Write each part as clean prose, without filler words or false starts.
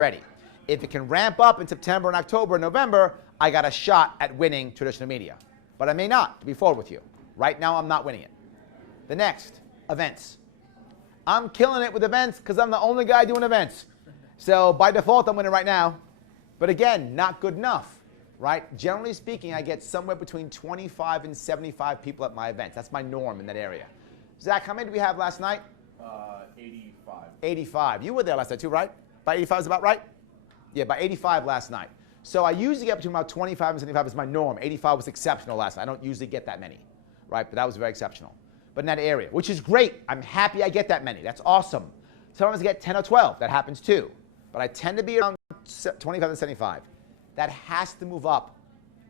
ready. If it can ramp up in September and October and November, I got a shot at winning traditional media. But I may not, to be forward with you. Right now, I'm not winning it. The next, events. I'm killing it with events because I'm the only guy doing events. So by default, I'm winning right now. But again, not good enough, right? Generally speaking, I get somewhere between 25 and 75 people at my events. That's my norm in that area. Zach, how many did we have last night? 85. 85. You were there last night too, right? By 85 is about right? Yeah, by 85 last night. So I usually get between about 25 and 75 is my norm. 85 was exceptional last night. I don't usually get that many, right? But that was very exceptional. But in that area, which is great. I'm happy I get that many. That's awesome. Sometimes I get 10 or 12. That happens too. But I tend to be around 25 and 75. That has to move up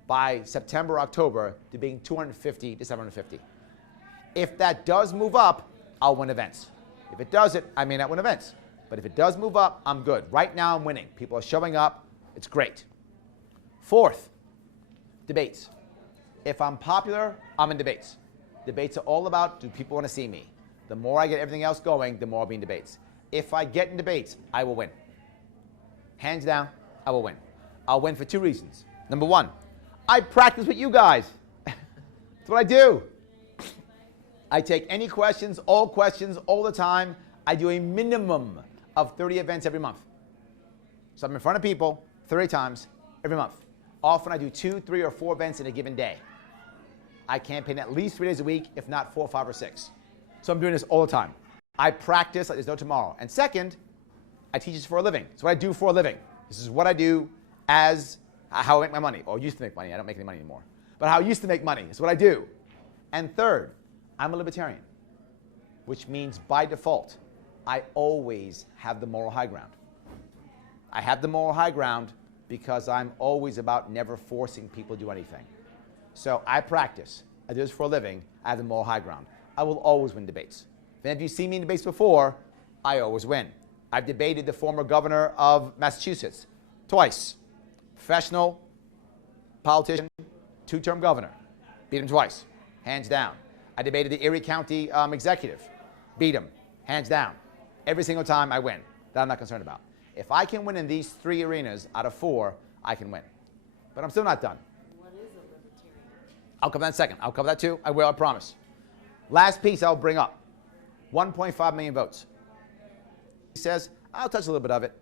by September, October to being 250 to 750. If that does move up, I'll win events. If it doesn't, I may not win events. But if it does move up, I'm good. Right now, I'm winning. People are showing up. It's great. Fourth, debates. If I'm popular, I'm in debates. Debates are all about, do people want to see me? The more I get everything else going, the more I'll be in debates. If I get in debates, I will win. Hands down, I will win. I'll win for two reasons. Number one, I practice with you guys. That's what I do. I take any questions all the time. I do a minimum of 30 events every month. So I'm in front of people 30 times every month. Often I do 2, 3, or 4 events in a given day. I campaign at least 3 days a week, if not 4, 5, or 6. So I'm doing this all the time. I practice like there's no tomorrow. And second, I teach this for a living. It's what I do for a living. This is what I do as how I make my money, or used to make money. I don't make any money anymore. But how I used to make money. It's what I do. And third, I'm a libertarian, which means by default, I always have the moral high ground. I have the moral high ground because I'm always about never forcing people to do anything. So I practice. I do this for a living. I have the moral high ground. I will always win debates. If any of you see me in debates before, I always win. I've debated the former governor of Massachusetts twice. Professional politician, 2-term governor. Beat him twice, hands down. I debated the Erie County executive. Beat him, hands down. Every single time I win. That I'm not concerned about. If I can win in these 3 arenas out of 4, I can win. But I'm still not done. What is a libertarian? I'll cover that in a second. I'll cover that too. I will, I promise. Last piece I'll bring up. 1.5 million votes. He says, I'll touch a little bit of it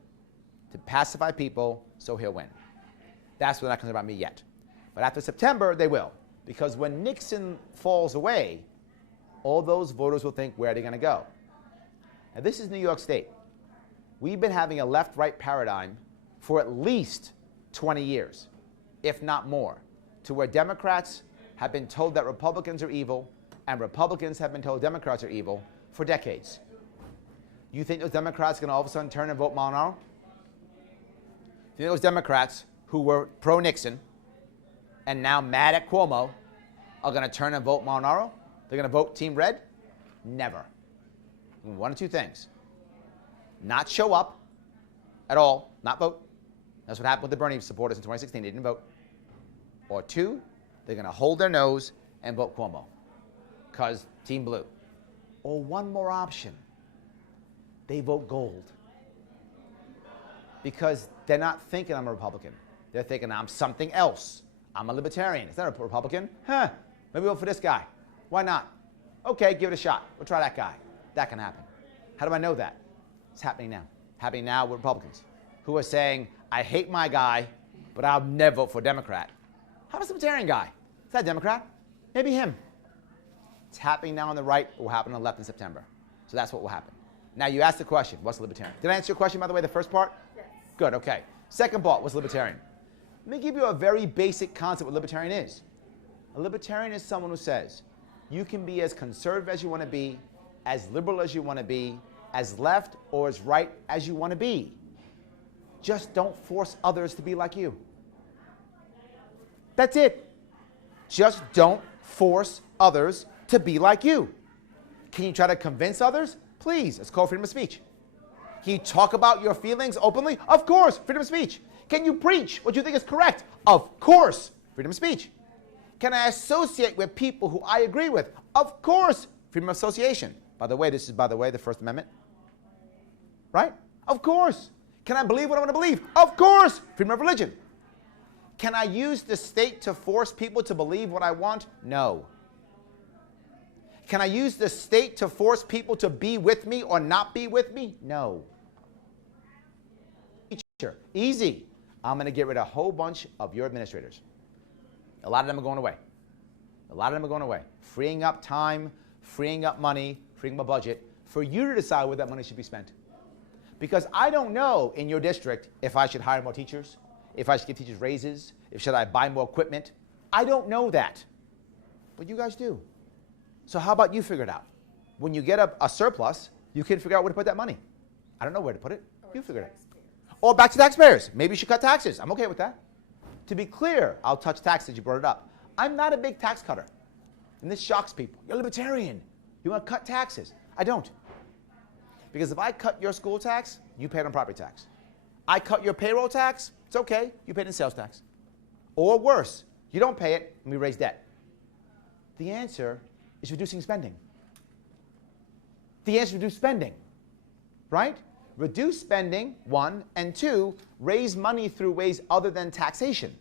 to pacify people so he'll win. That's what they're not concerned about me yet. But after September, they will. Because when Nixon falls away, all those voters will think, where are they going to go? Now, this is New York State. We've been having a left-right paradigm for at least 20 years, if not more, to where Democrats have been told that Republicans are evil, and Republicans have been told Democrats are evil for decades. You think those Democrats are going to all of a sudden turn and vote Molinaro? You think those Democrats who were pro-Nixon and now mad at Cuomo are going to turn and vote Molinaro? They're going to vote Team Red? Never. One of two things. Not show up at all, not vote. That's what happened with the Bernie supporters in 2016. They didn't vote. Or 2, they're going to hold their nose and vote Cuomo because Team Blue. Or one more option. They vote gold. Because they're not thinking I'm a Republican. They're thinking I'm something else. I'm a libertarian. It's not a Republican. Huh, maybe vote for this guy. Why not? Okay, give it a shot. We'll try that guy. That can happen. How do I know that? It's happening now. Happening now with Republicans who are saying, I hate my guy, but I'll never vote for a Democrat. How about a libertarian guy? Is that a Democrat? Maybe him. It's happening now on the right. It will happen on the left in September. So that's what will happen. Now you asked the question, what's a libertarian? Did I answer your question, by the way, the first part? Yes. Good, okay. Second part, what's a libertarian? Let me give you a very basic concept of what a libertarian is. A libertarian is someone who says, you can be as conservative as you want to be, as liberal as you want to be, as left or as right as you want to be. Just don't force others to be like you. That's it. Just don't force others to be like you. Can you try to convince others? Please, it's called freedom of speech. Can you talk about your feelings openly? Of course, freedom of speech. Can you preach what you think is correct? Of course, freedom of speech. Can I associate with people who I agree with? Of course, freedom of association. By the way, this is, by the way, the First Amendment. Right? Of course. Can I believe what I want to believe? Of course. Freedom of religion. Can I use the state to force people to believe what I want? No. Can I use the state to force people to be with me or not be with me? No. Easy. I'm going to get rid of a whole bunch of your administrators. A lot of them are going away. A lot of them are going away. Freeing up time, freeing up money, freeing up a budget for you to decide where that money should be spent. Because I don't know in your district if I should hire more teachers, if I should give teachers raises, if should I buy more equipment. I don't know that. But you guys do. So how about you figure it out? When you get a surplus, you can figure out where to put that money. I don't know where to put it. You figure it out. Or back to taxpayers. Maybe you should cut taxes. I'm okay with that. To be clear, I'll touch taxes. You brought it up. I'm not a big tax cutter. And this shocks people. You're a libertarian. You want to cut taxes. I don't. Because if I cut your school tax, you pay it on property tax. I cut your payroll tax, it's okay. You pay it in sales tax. Or worse, you don't pay it and we raise debt. The answer is reducing spending. The answer is reduce spending, right? Reduce spending, one, and two, raise money through ways other than taxation.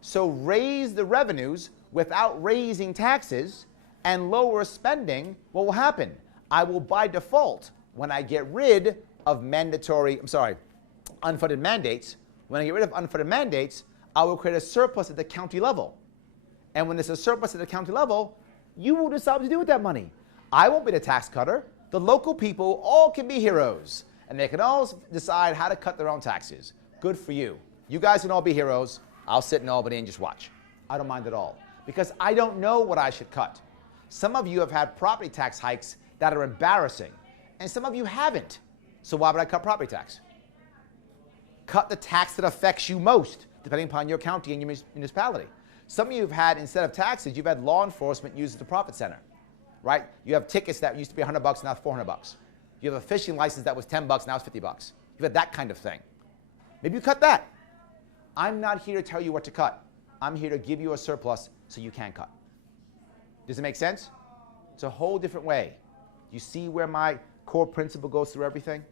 So raise the revenues without raising taxes and lower spending. What will happen? I will, by default, when I get rid of unfunded mandates, when I get rid of unfunded mandates, I will create a surplus at the county level. And when there's a surplus at the county level, you will decide what to do with that money. I won't be the tax cutter. The local people all can be heroes. And they can all decide how to cut their own taxes. Good for you. You guys can all be heroes. I'll sit in Albany and just watch. I don't mind at all. Because I don't know what I should cut. Some of you have had property tax hikes that are embarrassing. And some of you haven't. So why would I cut property tax? Cut the tax that affects you most, depending upon your county and your municipality. Some of you have had, instead of taxes, you've had law enforcement use the profit center, right? You have tickets that used to be $100, now it's $400. You have a fishing license that was $10, now it's $50. You've had that kind of thing. Maybe you cut that. I'm not here to tell you what to cut. I'm here to give you a surplus so you can cut. Does it make sense? It's a whole different way. You see where my core principle goes through everything?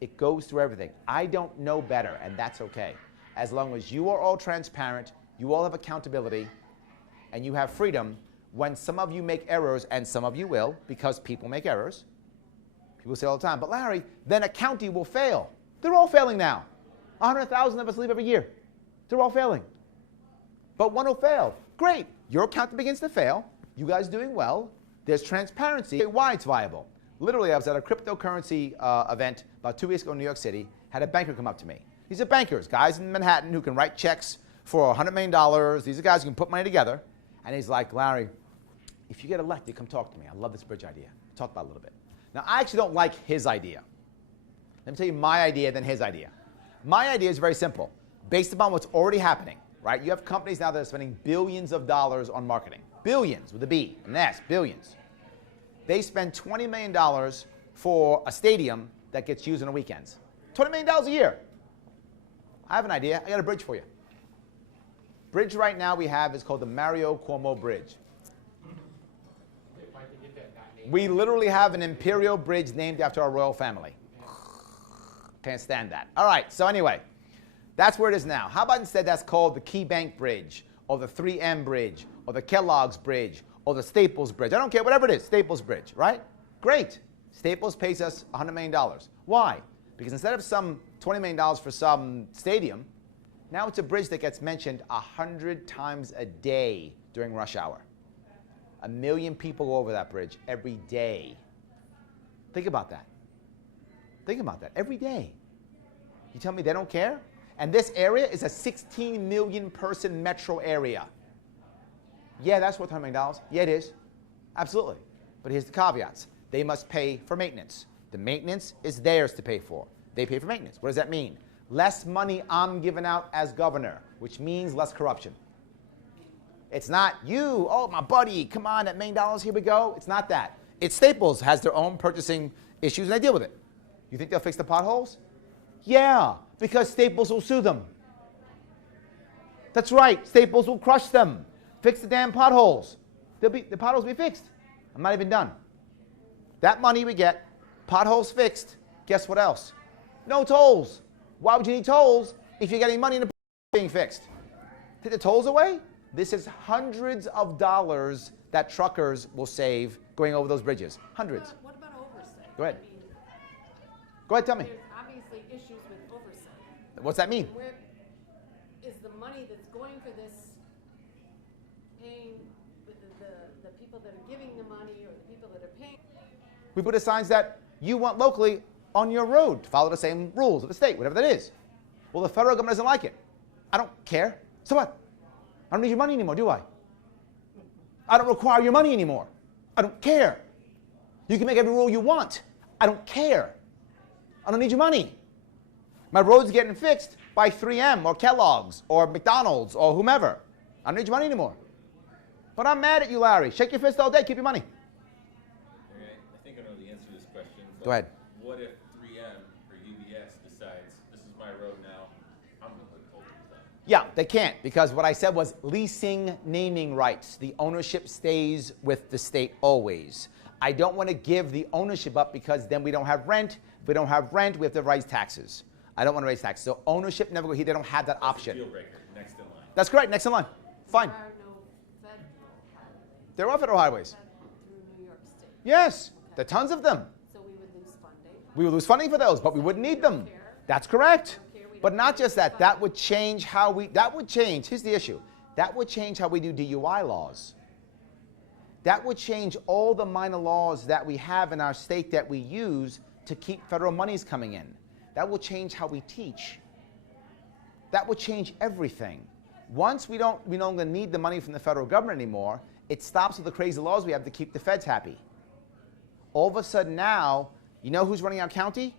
It goes through everything. I don't know better, and that's okay. As long as you are all transparent, you all have accountability, and you have freedom. When some of you make errors, and some of you will, because people make errors, people say all the time, but Larry, then a county will fail. They're all failing now. 100,000 of us leave every year. They're all failing. But one will fail. Great. Your county begins to fail. You guys doing well. There's transparency. Why it's viable. Literally, I was at a cryptocurrency event about 2 weeks ago in New York City, had a banker come up to me. These are bankers, guys in Manhattan who can write checks for $100 million. These are guys who can put money together. And he's like, Larry, if you get elected, come talk to me. I love this bridge idea. Talk about it a little bit. Now, I actually don't like his idea. Let me tell you my idea, then his idea. My idea is very simple. Based upon what's already happening, right? You have companies now that are spending billions of dollars on marketing. Billions with a B, an S, billions. They spend $20 million for a stadium that gets used on the weekends. $20 million a year. I have an idea. I got a bridge for you. Bridge right now we have is called the Mario Cuomo Bridge. We literally have an imperial bridge named after our royal family. Can't stand that. All right, so anyway, that's where it is now. How about instead that's called the Key Bank Bridge, or the 3M Bridge, or the Kellogg's Bridge, or the Staples Bridge. I don't care, whatever it is, Staples Bridge, right? Great. Staples pays us $100 million. Why? Because instead of some $20 million for some stadium, now it's a bridge that gets mentioned 100 times a day during rush hour. 1 million people go over that bridge every day. Think about that. Think about that. Every day. You tell me they don't care? And this area is a 16 million person metro area. Yeah, that's worth $100 million. Yeah, it is. Absolutely. But here's the caveats. They must pay for maintenance. The maintenance is theirs to pay for. They pay for maintenance. What does that mean? Less money I'm giving out as governor, which means less corruption. It's not you, oh, my buddy, come on, that $1 million, here we go. It's not that. It's Staples has their own purchasing issues, and they deal with it. You think they'll fix the potholes? Yeah, because Staples will sue them. That's right, Staples will crush them. Fix the damn potholes. The potholes will be fixed. I'm not even done. That money we get, potholes fixed, guess what else? No tolls. Why would you need tolls if you're getting money in the being fixed? Take the tolls away? This is hundreds of dollars that truckers will save going over those bridges. Hundreds. What about oversight? Go ahead. I mean, Go ahead, tell me. there's obviously issues with oversight. What's that mean? Where is the money that's going for this paying the people that are giving the money or the people that are paying? We put the signs that you want locally on your road to follow the same rules of the state, whatever that is. Well, the federal government doesn't like it. I don't care. So what? I don't need your money anymore, do I? I don't require your money anymore. I don't care. You can make every rule you want. I don't care. I don't need your money. My road's getting fixed by 3M or Kellogg's or McDonald's or whomever. I don't need your money anymore. But I'm mad at you, Larry. Shake your fist all day. Keep your money. Okay, I think I know the answer to this question. Go ahead. What if 3M or UBS decides this is my road now? I'm going to put tolls on. Yeah, they can't, because what I said was leasing naming rights. The ownership stays with the state always. I don't want to give the ownership up because then we don't have rent. If we don't have rent, we have to raise taxes. I don't want to raise taxes. So ownership never go here. They don't have that option. Deal breaker, next in line. That's correct. Next in line. Fine. There are no federal highways There are federal highways. through New York State. Yes, there are tons of them. So we would lose funding. We would lose funding for those, but we wouldn't need them. That's correct. But not just that. That would change how we, that would change, here's the issue. That would change how we do DUI laws. That would change all the minor laws that we have in our state that we use to keep federal monies coming in. That will change how we teach. That would change everything. Once we no longer need the money from the federal government anymore, it stops with the crazy laws we have to keep the feds happy. All of a sudden now, you know who's running our county?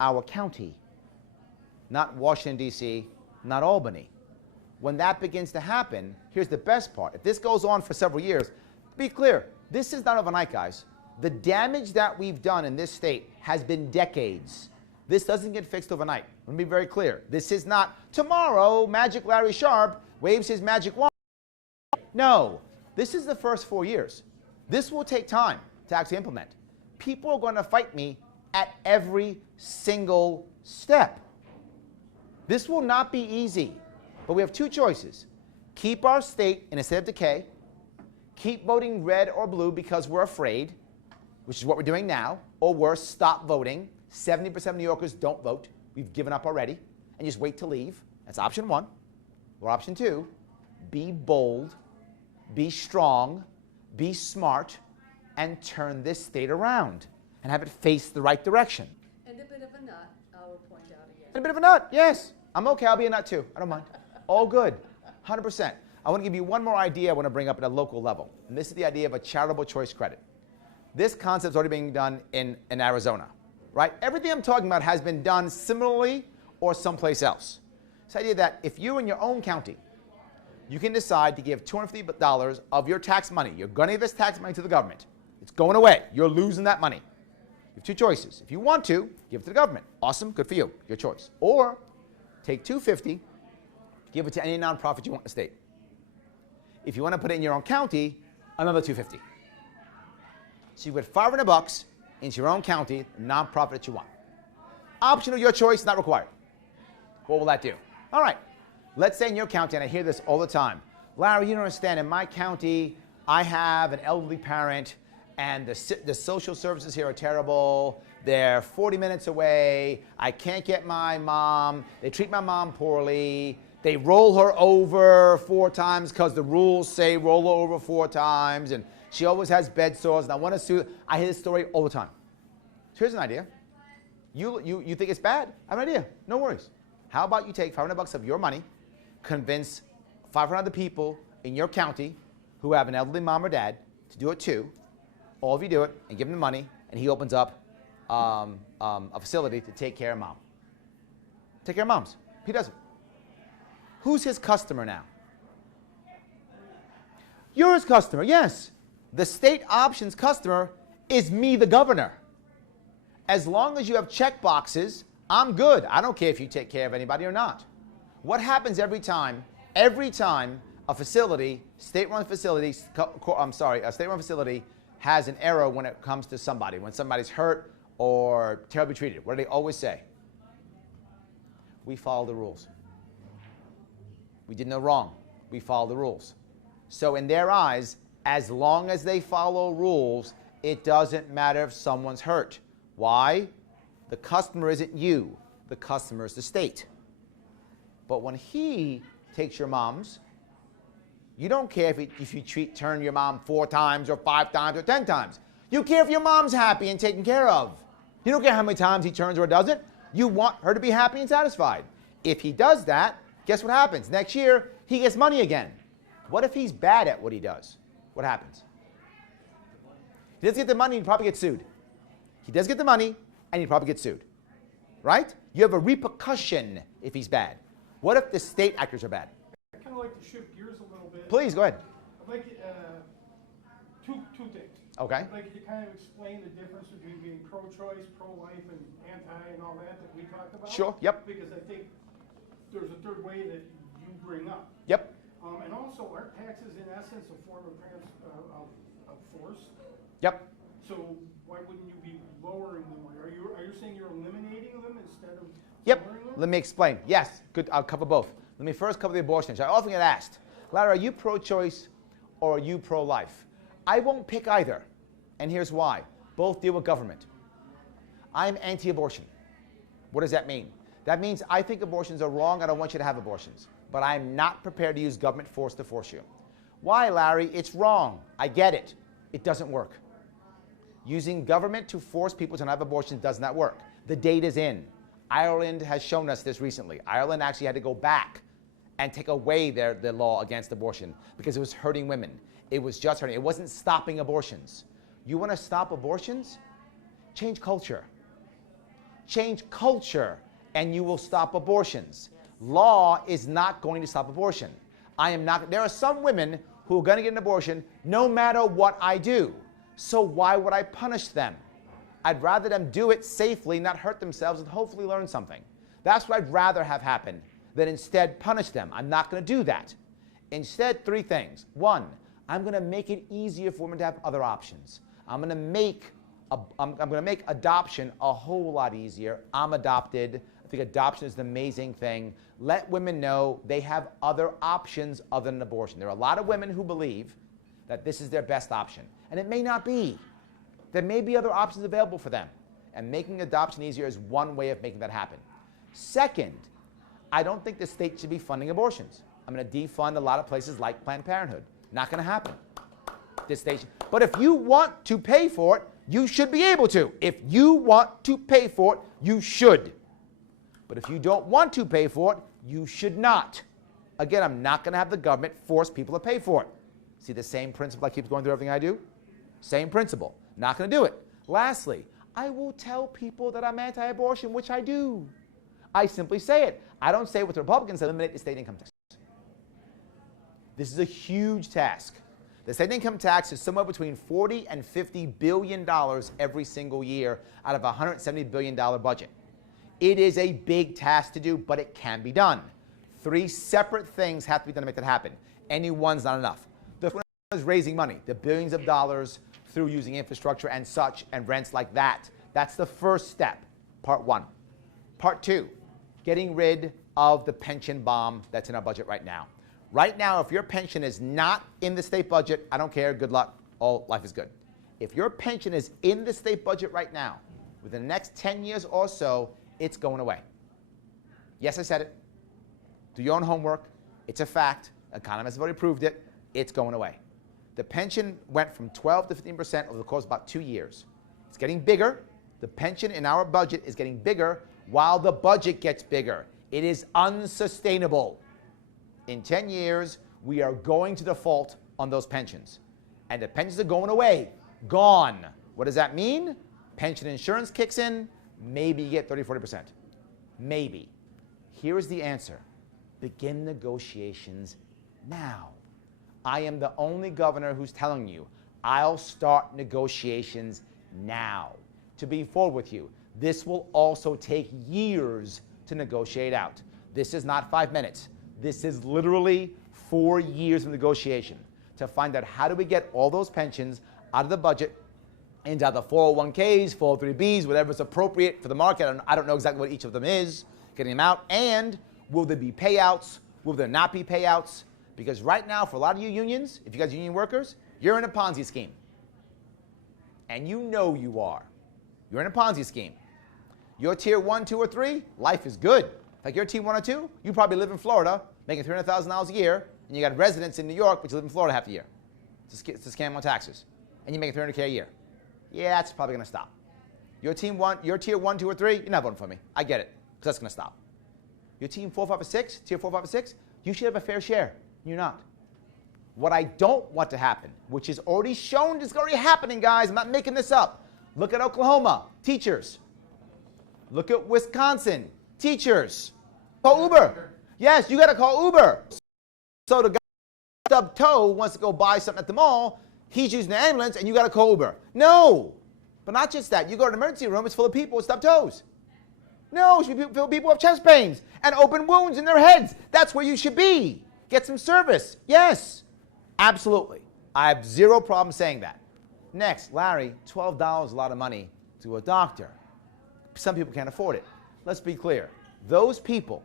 Our county. Not Washington, D.C., not Albany. When that begins to happen, here's the best part. If this goes on for several years, be clear, this is not overnight, guys. The damage that we've done in this state has been decades. This doesn't get fixed overnight. Let me be very clear. This is not tomorrow, Magic Larry Sharp waves his magic wand. No, this is the first 4 years. This will take time to actually implement. People are going to fight me at every single step. This will not be easy, but we have two choices. Keep our state in a state of decay, keep voting red or blue because we're afraid, which is what we're doing now, or worse, stop voting. 70% of New Yorkers don't vote. We've given up already, and just wait to leave. That's option one. Or option two, be bold, be strong, be smart, and turn this state around and have it face the right direction. And a bit of a nut, I will point out again. And a bit of a nut, yes. I'm okay, I'll be a nut too. I don't mind. All good, 100%. I want to give you one more idea I want to bring up at a local level. And this is the idea of a charitable choice credit. This concept's already being done in Arizona, right? Everything I'm talking about has been done similarly or someplace else. This idea that if you in your own county, you can decide to give $250 of your tax money. You're going to give this tax money to the government. It's going away. You're losing that money. You have two choices. If you want to, give it to the government. Awesome, good for you, your choice. Or take $250, give it to any nonprofit you want in the state. If you want to put it in your own county, another $250. So you put $500 into your own county, nonprofit that you want. Optional, your choice, not required. What will that do? All right, let's say in your county, and I hear this all the time, Larry, you don't understand, in my county, I have an elderly parent, and the social services here are terrible. They're 40 minutes away. I can't get my mom. They treat my mom poorly. They roll her over 4 times because the rules say roll her over 4 times, and she always has bed sores, and I want to sue. I hear this story all the time. So here's an idea. You think it's bad? I have an idea. No worries. How about you take $500 of your money, convince 500 other people in your county who have an elderly mom or dad to do it too. All of you do it and give him the money, and he opens up a facility to take care of mom. Take care of moms. He does it. Who's his customer now? You're his customer, yes. The state options customer is me, the governor. As long as you have check boxes, I'm good. I don't care if you take care of anybody or not. What happens every time a facility, state-run facility, a state-run facility has an error when it comes to somebody, when somebody's hurt or terribly treated? What do they always say? We follow the rules. We did no wrong. We follow the rules. So in their eyes, as long as they follow rules, it doesn't matter if someone's hurt. Why? The customer isn't you. The customer is the state. But when he takes your mom's, you don't care if you turn your mom 4 times or 5 times or 10 times. You care if your mom's happy and taken care of. You don't care how many times he turns or doesn't. You want her to be happy and satisfied. If he does that, guess what happens? Next year, he gets money again. What if he's bad at what he does? What happens? He doesn't get the money, he probably gets sued. He does get the money, and he probably gets sued. Right? You have a repercussion if he's bad. What if the state actors are bad? I kind of like to shift gears a little bit. Please, go ahead. I'd like two things. Okay. I'd like you to kind of explain the difference between being pro-choice, pro-life, and anti and all that we talked about. Sure, yep. Because I think there's a third way that you bring up. Yep. And also, aren't taxes in essence a form of force? Yep. So why wouldn't you be lowering them? Are you saying you're eliminating them instead of Yep. lowering them? Let me explain. Yes, good. I'll cover both. Let me first cover the abortion issue. I often get asked, Larry, are you pro-choice or are you pro-life? I won't pick either. And here's why. Both deal with government. I'm anti-abortion. What does that mean? That means I think abortions are wrong. I don't want you to have abortions. But I'm not prepared to use government force to force you. Why, Larry? It's wrong. I get it. It doesn't work. Using government to force people to not have abortions does not work. The data's in. Ireland has shown us this recently. Ireland actually had to go back and take away their law against abortion because it was hurting women. It was just hurting. It wasn't stopping abortions. You want to stop abortions? Change culture. Change culture, and you will stop abortions. Law is not going to stop abortion. There are some women who are going to get an abortion no matter what I do. So why would I punish them? I'd rather them do it safely, not hurt themselves, and hopefully learn something. That's what I'd rather have happen than instead punish them. I'm not going to do that. Instead, 3 things. 1, I'm going to make it easier for women to have other options. I'm going to make adoption a whole lot easier. I'm adopted. I think adoption is an amazing thing. Let women know they have other options other than abortion. There are a lot of women who believe that this is their best option, and it may not be. There may be other options available for them, and making adoption easier is one way of making that happen. Second, I don't think the state should be funding abortions. I'm going to defund a lot of places like Planned Parenthood. Not going to happen. But if you want to pay for it, you should be able to. If you want to pay for it, you should. But if you don't want to pay for it, you should not. Again, I'm not going to have the government force people to pay for it. See the same principle I keep going through everything I do? Same principle. Not going to do it. Lastly, I will tell people that I'm anti-abortion, which I do. I simply say it. I don't say what the Republicans eliminate the state income tax. This is a huge task. The state income tax is somewhere between $40 and $50 billion every single year out of a $170 billion budget. It is a big task to do, but it can be done. 3 separate things have to be done to make that happen. Any one's not enough. The first one is raising money, the billions of dollars through using infrastructure and such and rents like that. That's the first step, part 1. Part 2, getting rid of the pension bomb that's in our budget right now. Right now, if your pension is not in the state budget, I don't care, good luck, all life is good. If your pension is in the state budget right now, within the next 10 years or so, it's going away. Yes, I said it. Do your own homework. It's a fact. Economists have already proved it. It's going away. The pension went from 12 to 15% over the course of about 2 years. It's getting bigger. The pension in our budget is getting bigger while the budget gets bigger. It is unsustainable. In 10 years, we are going to default on those pensions. And the pensions are going away. Gone. What does that mean? Pension insurance kicks in. Maybe you get 30, 40%. Maybe. Here is the answer. Begin negotiations now. I am the only governor who's telling you, I'll start negotiations now. To be forward with you, this will also take years to negotiate out. This is not 5 minutes. This is literally 4 years of negotiation to find out how do we get all those pensions out of the budget into the 401ks, 403bs, whatever is appropriate for the market. I don't know exactly what each of them is getting them out, and will there be payouts? Will there not be payouts? Because right now, for a lot of you unions, if you guys are union workers, you're in a Ponzi scheme. And you know you are. You're in a Ponzi scheme. You're tier 1, 2, or 3, life is good. Like you're tier 1 or 2, you probably live in Florida, making $300,000 a year, and you got residents in New York, but you live in Florida half the year. It's a scam on taxes. And you make $300K a year. Yeah, that's probably going to stop. You're tier 1, 2, or 3, you're not voting for me. I get it, because that's going to stop. You're team 4, 5, or 6, tier 4, 5, or 6, you should have a fair share. You're not. What I don't want to happen, which is already shown, is already happening, guys. I'm not making this up. Look at Oklahoma, teachers. Look at Wisconsin, teachers. Call Uber. Yes, you got to call Uber. So the guy with stubbed toe wants to go buy something at the mall, he's using the ambulance, and you got to call Uber. No. But not just that. You go to an emergency room, it's full of people with stubbed toes. No, it should be filled with people with chest pains and open wounds in their heads. That's where you should be. Get some service. Yes, absolutely. I have zero problem saying that. Next, Larry, $12 is a lot of money to a doctor. Some people can't afford it. Let's be clear. Those people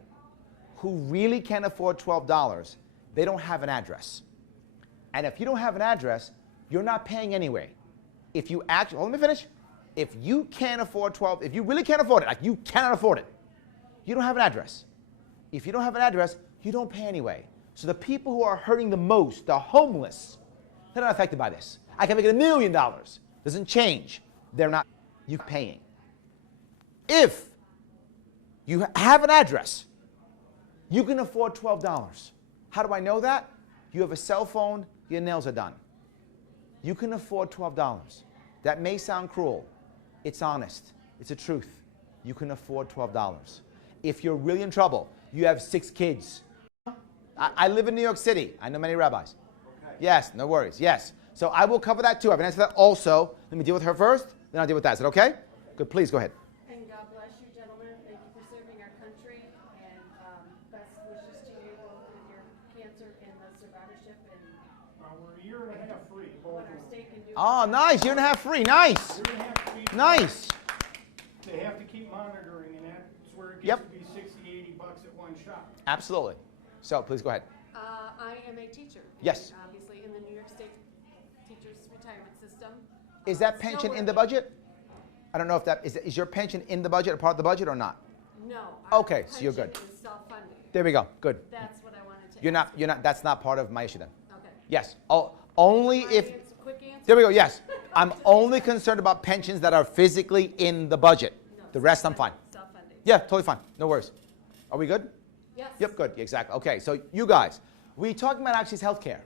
who really can't afford $12, they don't have an address. And if you don't have an address, you're not paying anyway. If you actually, well, let me finish. If you can't afford 12, if you really can't afford it, like you cannot afford it, you don't have an address. If you don't have an address, you don't pay anyway. So the people who are hurting the most, the homeless, they're not affected by this. I can make it $1 million. Doesn't change. They're not, you paying. If you have an address, you can afford $12. How do I know that? You have a cell phone, your nails are done. You can afford $12. That may sound cruel. It's honest. It's the truth. You can afford $12. If you're really in trouble, you have 6 kids. I live in New York City. I know many rabbis. Okay. Yes, no worries. Yes. So I will cover that too. I have an answer for that also. Let me deal with her first, then I'll deal with that. Is that okay? Good. Please go ahead. And God bless you, gentlemen. Thank you for serving our country. And best wishes to you both with your cancer and the survivorship and We're a year and a half free. what our state can do. Oh, nice. Year and a half free. Nice. Year and a half free. Nice. They have to keep monitoring, and that's where it Yep. gets to be 60, 80 bucks at one shot. Absolutely. So please go ahead. I am a teacher. Yes. And obviously in the New York State Teachers Retirement System. Is that It's pension nowhere in the near- budget? I don't know if that is your pension in the budget or part of the budget or not? No. Our Okay, so you're good. pension is self-funded. There we go. Good. That's what I wanted to You're ask not. That's not part of my issue then. Okay. Yes. Oh, only My if. answer- quick answer? There we go. Yes. I'm only concerned about pensions that are physically in the budget. No, The rest I'm fine. self-funding. Yeah, totally fine. No worries. Are we good? Yes. Yep, good. Exactly. Okay, so you guys, we talking about actually is healthcare.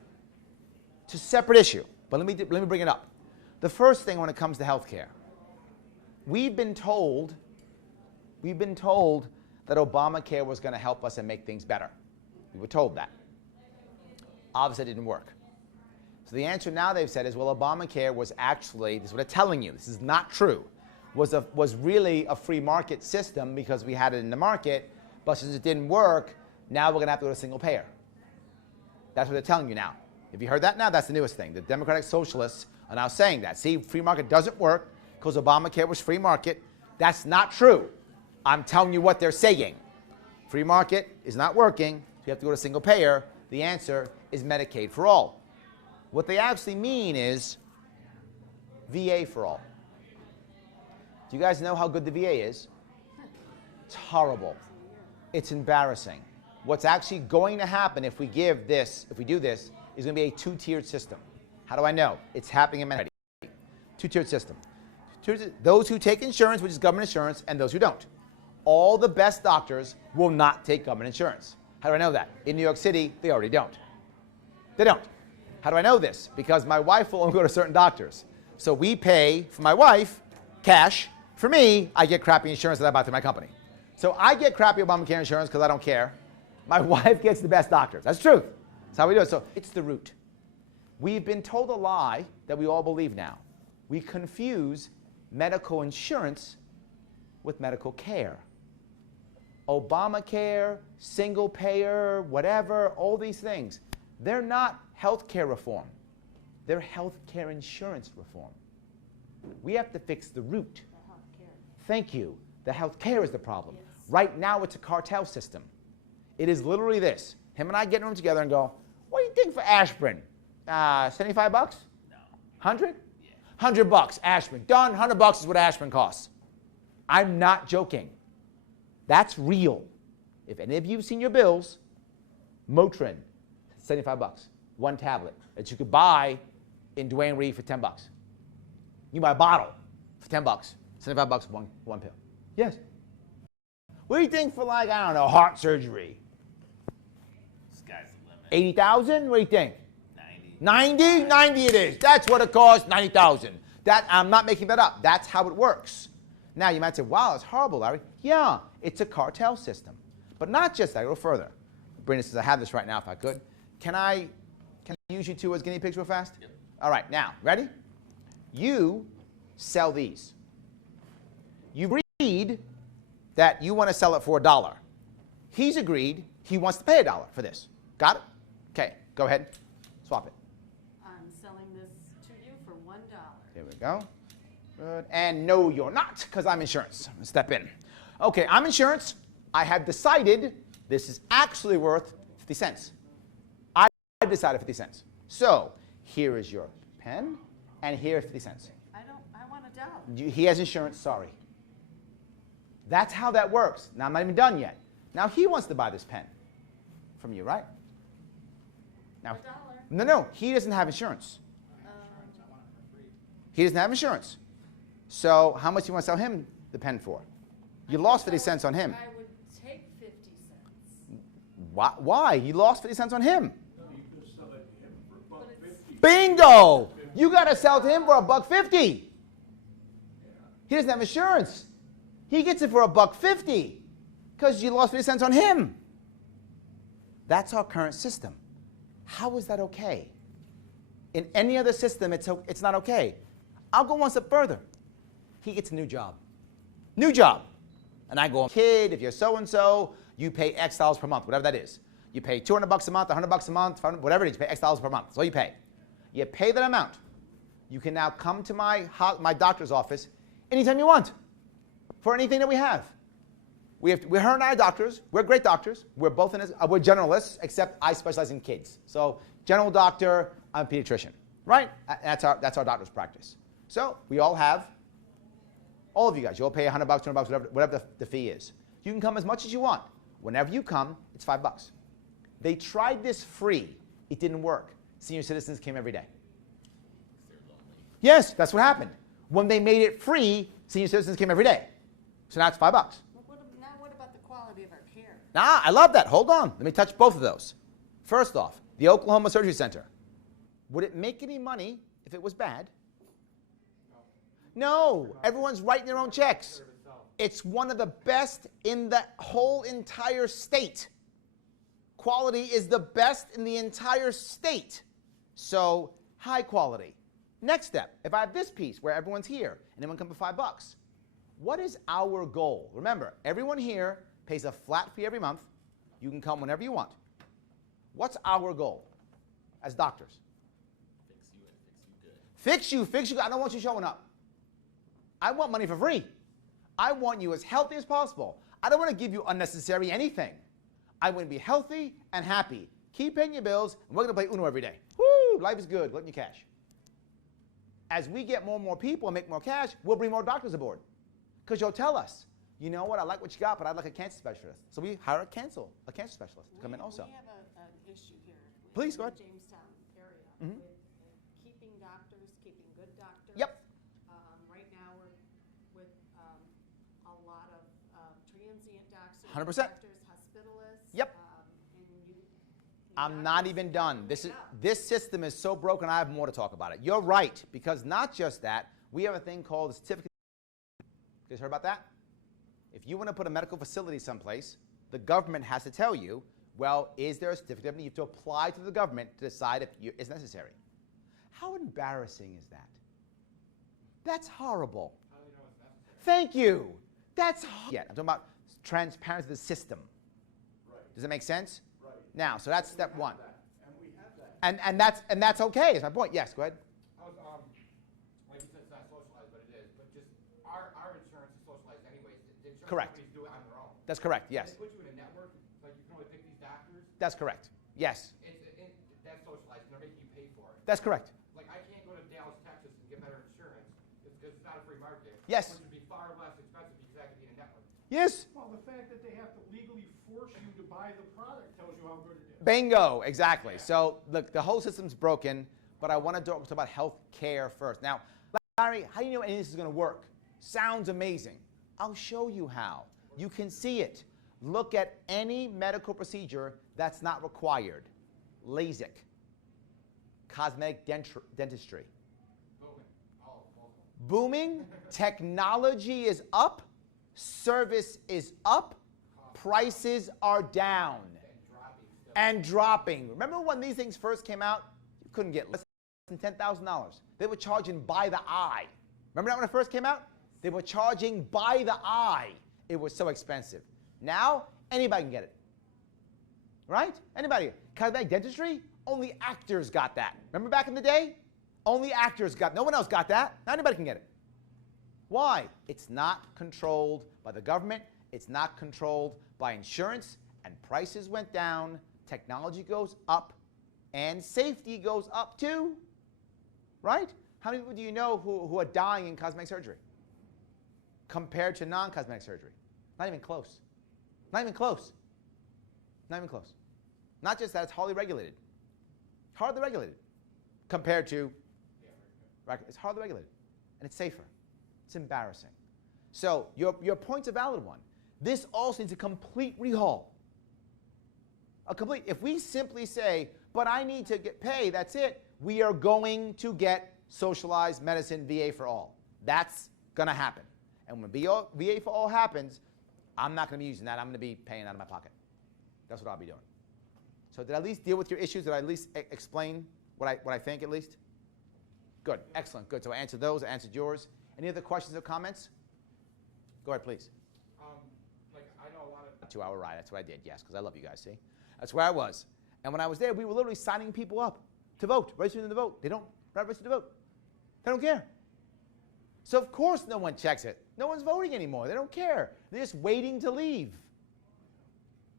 It's a separate issue, but let me bring it up. The first thing when it comes to healthcare, we've been told that Obamacare was going to help us and make things better. We were told that. Obviously, it didn't work. So the answer now they've said is, well, Obamacare was actually, this is what they're telling you, this is not true, was really a free market system because we had it in the market, but since it didn't work, now we're going to have to go to single payer. That's what they're telling you now. Have you heard that now? That's the newest thing. The Democratic Socialists are now saying that. See, free market doesn't work because Obamacare was free market. That's not true. I'm telling you what they're saying. Free market is not working, so you have to go to single payer. The answer is Medicaid for all. What they actually mean is VA for all. Do you guys know how good the VA is? It's horrible. It's embarrassing. What's actually going to happen if we do this, is going to be a 2-tiered system. How do I know? It's happening in Medicaid. 2-tiered system. Those who take insurance, which is government insurance, and those who don't. All the best doctors will not take government insurance. How do I know that? In New York City, they already don't. They don't. How do I know this? Because my wife will only go to certain doctors. So we pay for my wife cash. For me, I get crappy insurance that I buy through my company. So I get crappy Obamacare insurance because I don't care. My wife gets the best doctors. That's the truth. That's how we do it. So it's the root. We've been told a lie that we all believe now. We confuse medical insurance with medical care. Obamacare, single payer, whatever, all these things. They're not health care reform. They're health care insurance reform. We have to fix the root. Thank you. The health care is the problem. Yes. Right now, it's a cartel system. It is literally this. Him and I get in a room together and go, what do you think for aspirin? 75 bucks? No. 100? Yeah. 100 bucks, aspirin. Done, 100 bucks is what aspirin costs. I'm not joking. That's real. If any of you have seen your bills, Motrin, 75 bucks. One tablet that you could buy in Duane Reade for 10 bucks. You buy a bottle for 10 bucks. 75 bucks, one pill. Yes. What do you think for, like, I don't know, heart surgery? Sky's the limit. 80,000? What do you think? 90. 90? 90 it is. That's what it costs, 90,000. I'm not making that up. That's how it works. Now, you might say, wow, that's horrible, Larry. Yeah, it's a cartel system. But not just that. I go further. Brandon says, I have this right now if I could. Can I use you two as guinea pigs real fast? Yep. All right, now, ready? You sell these. You agreed that you want to sell it for $1. He's agreed he wants to pay $1 for this. Got it? Okay, go ahead. Swap it. I'm selling this to you for $1. There we go. Good. And no, you're not, because I'm insurance. Step in. Okay, I'm insurance. I have decided this is actually worth 50 cents. I decided 50 cents. So here is your pen, and here is 50 cents. I want $1. He has insurance, sorry. That's how that works. Now, I'm not even done yet. Now, he wants to buy this pen from you, right? Now, $1. no, he doesn't have insurance. He doesn't have insurance. So how much do you want to sell him the pen for? You lost 50 cents on him. I would take 50 cents. Why? You lost 50 cents on him. No, you could sell it to him for $1.50. Bingo! You got to sell to him for $1.50. He doesn't have insurance. He gets it for $1.50 because you lost 50 cents on him. That's our current system. How is that okay? In any other system, it's not okay. I'll go one step further. He gets a new job. New job. And I go, kid, if you're so-and-so, you pay X dollars per month, whatever that is. You pay $200 a month, $100 a month, whatever it is, you pay X dollars per month. That's all you pay. You pay that amount. You can now come to my doctor's office anytime you want for anything that we have. We're her and I are doctors. We're great doctors. We're both we're generalists, except I specialize in kids. So general doctor, I'm a pediatrician, right? That's our doctor's practice. So we all have, all of you guys, you all pay $100, $200, whatever the fee is. You can come as much as you want. Whenever you come, it's $5. They tried this free. It didn't work. Senior citizens came every day. They're lonely. Yes, that's what happened. When they made it free, senior citizens came every day. So now it's $5. Now what about the quality of our care? Nah, I love that. Hold on. Let me touch both of those. First off, the Oklahoma Surgery Center. Would it make any money if it was bad? No. Everyone's writing their own checks. It's one of the best in the whole entire state. Quality is the best in the entire state. So high quality. Next step, if I have this piece where everyone's here and everyone comes for $5, what is our goal? Remember, everyone here pays a flat fee every month. You can come whenever you want. What's our goal as doctors? Fix you and fix you good. Fix you. I don't want you showing up. I want money for free. I want you as healthy as possible. I don't want to give you unnecessary anything. I want to be healthy and happy. Keep paying your bills, and we're going to play Uno every day. Woo! Life is good. Let me cash. As we get more and more people and make more cash, we'll bring more doctors aboard. Because you'll tell us, you know what, I like what you got, but I'd like a cancer specialist. So we hire a cancer specialist to come in also. We have an issue here. Please, go in ahead. the Jamestown area Mhm. with keeping doctors, keeping good doctors. Yep. Right now, we're with a lot of transient doctors. 100%. Doctors, hospitalists. Yep. And I'm not doctors even done. don't This wake up. system is so broken, I have more to talk about it. You're right, because not just that, we have a thing called a certificate. You guys heard about that? If you want to put a medical facility someplace, the government has to tell you, well, is there a certificate? You have to apply to the government to decide if it's necessary. How embarrassing is that? That's horrible. How do you know it's necessary? Thank you. That's yeah. I'm talking about transparency of the system. Right. Does that make sense? Right. Now, so that's step We have one. that, and we have that. And that's okay. Is my point? Yes. Go ahead. I was, like you said, it's not socialized, but it is. But just our insurance is socialized anyways. The insurance Correct. companies do it on their own. That's correct, yes. They put you in a network, like you can only pick these doctors. That's correct, yes. That's socialized, and they're making you pay for it. That's correct. Like, I can't go to Dallas, Texas and get better insurance, because it's not a free market. Yes. Which would be far less expensive because I could be in a network. Yes. Well, the fact that they have to legally force you to buy the product tells you how good it is. Bingo, exactly. So look, the whole system's broken, but I want to talk about health care first. Now, Larry, how do you know any of this is going to work? Sounds amazing. I'll show you how. You can see it. Look at any medical procedure that's not required. LASIK, cosmetic dentistry. Booming, technology is up, service is up, prices are down and dropping. Remember when these things first came out? You couldn't get less than $10,000. They were charging by the eye. Remember that when it first came out? They were charging by the eye. It was so expensive. Now, anybody can get it. Right? Anybody. Cosmetic dentistry? Only actors got that. Remember back in the day? Only actors got, no one else got that. Now anybody can get it. Why? It's not controlled by the government. It's not controlled by insurance. And prices went down, technology goes up, and safety goes up too. Right? How many people do you know who are dying in cosmetic surgery compared to non-cosmetic surgery? Not even close. Not even close. Not even close. Not just that, it's hardly regulated. Hardly regulated compared to, it's hardly regulated. And it's safer. It's embarrassing. So your point's a valid one. This also needs a complete rehaul. If we simply say, but I need to get paid, that's it, we are going to get socialized medicine VA for all. That's going to happen. And when VA for all happens, I'm not going to be using that. I'm going to be paying out of my pocket. That's what I'll be doing. So did I at least deal with your issues? Did I at least explain what I think at least? Good. Excellent. Good. So I answered those. I answered yours. Any other questions or comments? Go ahead, please. Like, I know a lot of... A 2-hour ride. That's what I did, yes, because I love you guys, see? That's where I was. And when I was there, we were literally signing people up to vote, registering them to vote. They don't register to vote. They don't care. So of course no one checks it. No one's voting anymore. They don't care. They're just waiting to leave.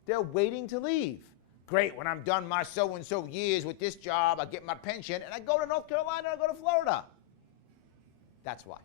They're waiting to leave. Great, when I'm done my so-and-so years with this job, I get my pension, and I go to North Carolina, I go to Florida. That's why.